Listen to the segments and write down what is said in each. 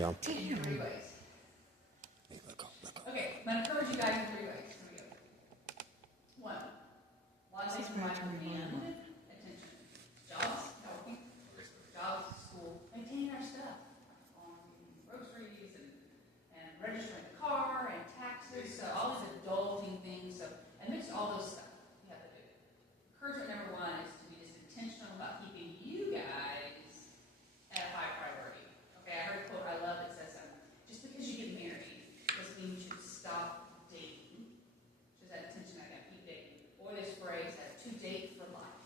go. Three ways. Okay, I'm going to encourage you guys in 3 ways. Here we go. 1, a lot of things in life demand attention. Jobs, working, jobs, school, maintaining our stuff. Groceries and registering a car and taxes, so all these adulting things, so amidst all those stuff you have to do. Encouragement number 1 is to be just intentional about keeping you guys at a high priority. Okay, I heard a quote I love that says, just because you get married doesn't mean you should stop dating. Just that attention I got, keep dating. Or this phrase has to date for life.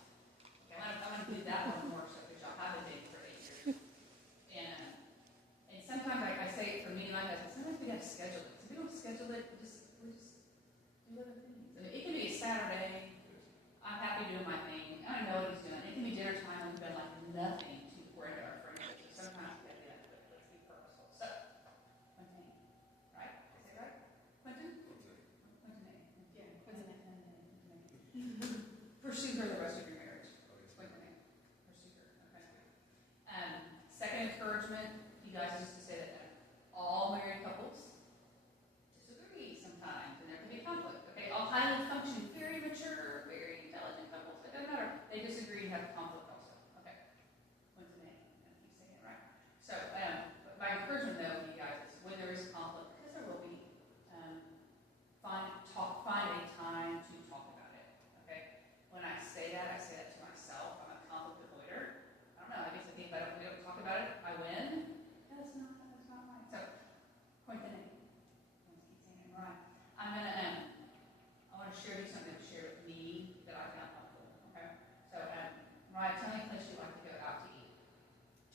Okay, I'm gonna do that one more so because y'all have been dating for 8 years. And sometimes I say it for me and my husband, sometimes we have to schedule it. So if we don't schedule it, we just do other things. I mean, it can be a Saturday, I'm happy doing my thing, I don't know what he's doing. It can be dinner time and we've done like nothing to pour into our friendship. So sometimes we have to do that, but let's be purposeful. So, Quinton, right? Is that right? Quinton? Quinton. Yeah, Quinton. Pursue her the rest of your marriage. Quinton. Pursue her. Okay. Second encouragement, you guys used to say that all married couples disagree sometimes, and there can be conflict. Okay, all highly functioning, very mature, very intelligent couples, it doesn't matter. They disagree and have conflict also. Okay, when's the name? I keep saying it right. So, my encouragement though, you guys, is when there is conflict, because there will be, find a time to talk about it. Okay, when I say that to myself. I'm a conflict avoider. I don't know. I guess I think if we don't talk about it, I win. That's not right. So, point the name. Let's keep saying it right. I want to share with you something that shared with me that I found helpful. Okay. So, Mariah, tell me a place you like to go out to eat.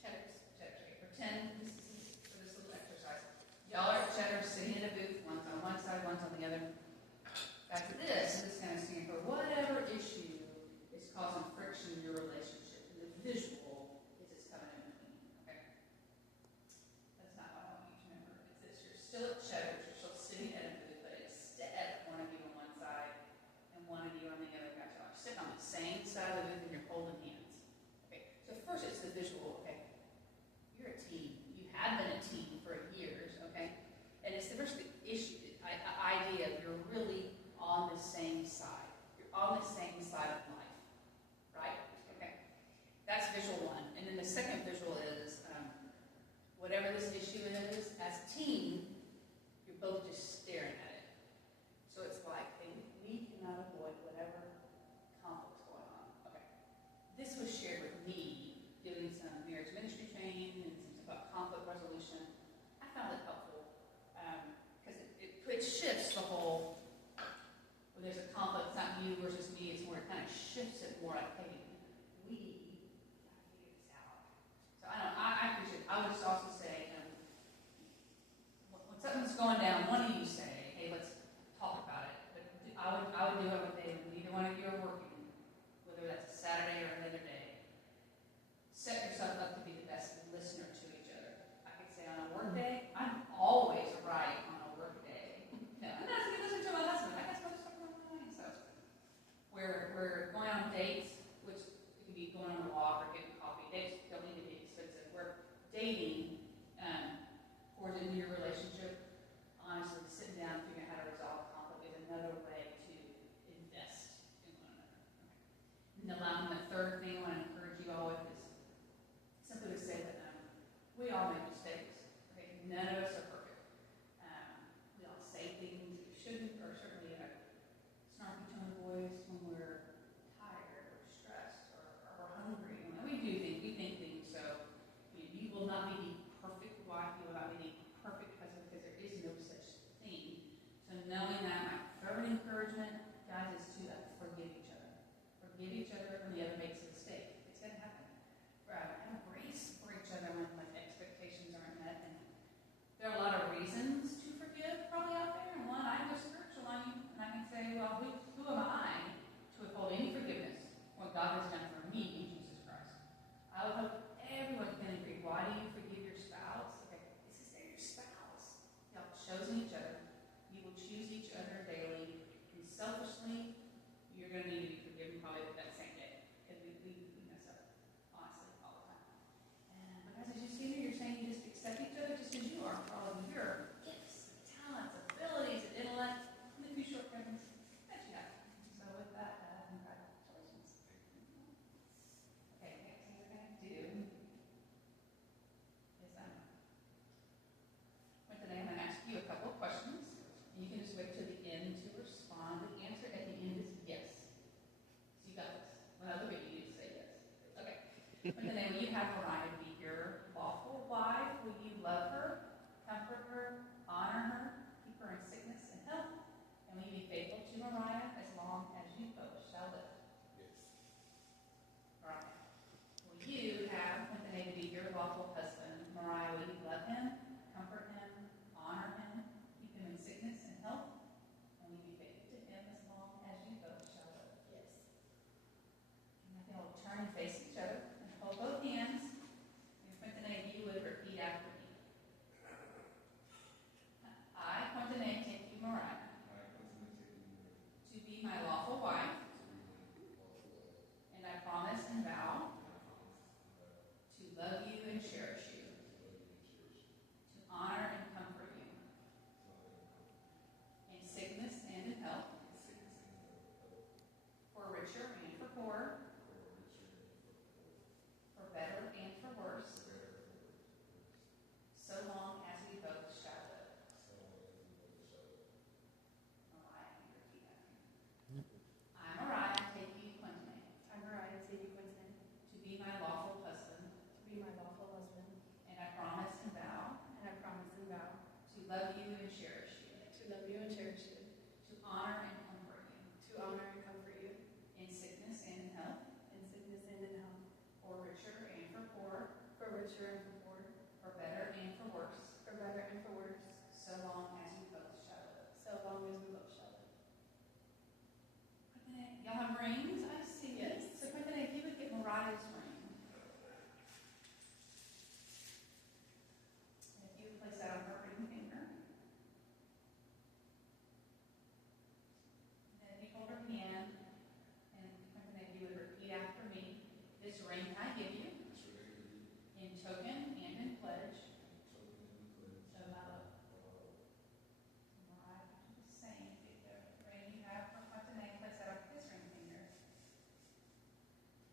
Cheddar's. Okay. Pretend this is for this little exercise. Y'all are at Cheddar's sitting in a booth, one's on one side, one's on the other. Back to this, and this kind of stands for whatever issue is causing friction in your relationship. And the visual is it's coming in between. Okay. That's not what I want you to remember. It's this. You're still at Cheddar's, you're still sitting at a booth, but instead, one of you on one side and one of you on the other. Guys, you're sitting on the same side of the booth and you're holding hands. Okay, so first it's the visual. Okay, you're a team. You have been a team for years. Okay, and it's the first issue, idea of you're really on the same side. You're on the same side of life, right? Okay, that's visual 1. And then the second visual is whatever this issue is, as a team, you're both just staring at it. So it's like, hey, we cannot avoid whatever conflict's going on. Okay, this was shared with me doing some marriage ministry training and some stuff about conflict resolution. I found it helpful because it shifts the whole. When there's a conflict, it's not you versus me, it's more, it kind of shifts it more like, hey, we got to figure this out. So I appreciate it. I would just also say, when something's going down, one of you say, hey, let's talk about it. But I would do it with David. When either one of you are working, whether that's a Saturday or another day, set yourself up to be the best listener to each other. I could say on a work day, I'm always right on a work day. No, I'm not going to listen to my husband. I got so much stuff on my mind. So we're going on dates, which it could be going on a walk or getting coffee. Dates don't need to be expensive. We're dating towards the new relationship. Honestly, sitting down and figuring out how to resolve conflict is another way to invest in one another. Okay. And the third thing I want to encourage you all with is simply to say that we all make mistakes. Okay? None of us are perfect. We all say things that we shouldn't, or certainly in a snarky tone of voice when we're tired or stressed or we're hungry. And we think things. So you will not be the perfect wife. You will not be the perfect husband because there is no such thing. So knowing that, my third encouragement, guys, is to forgive each other. Forgive each other when the other makes a mistake. love you and cherish you. To love you and cherish you. To honor and comfort you. To honor and comfort you. In sickness and in health. In sickness and in health. For richer and for poor. For richer and for poor. For better and for worse. For better and for worse. So long as we both shall live. So long as we both shall live. Y'all have rings? I see. Yes. So if you would get Mariah's ring. And if you would place that on her ring finger. And then you hold her hand. And if you would repeat after me. This ring I give you. In token and in pledge. Of my love. Mariah, do the same. Take the ring you have from Montenegro, place that on his ring finger.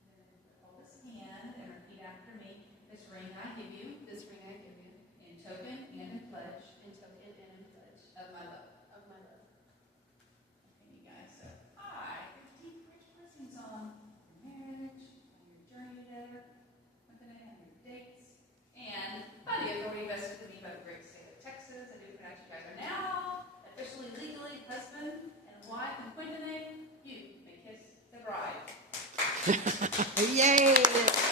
And then hold his hand and repeat after me. This ring I give you. This ring I give you. In token and in pledge. In token and in pledge. Of my love. Of my love. Okay, you guys. So, hi. Deep, rich blessings on your marriage, on your journey together, Montenegro, on your dates. And by the authority vested in me by the great state of Texas, I do pronounce you guys are now officially, legally, husband and wife, and Quinton, you may kiss the bride. Yay!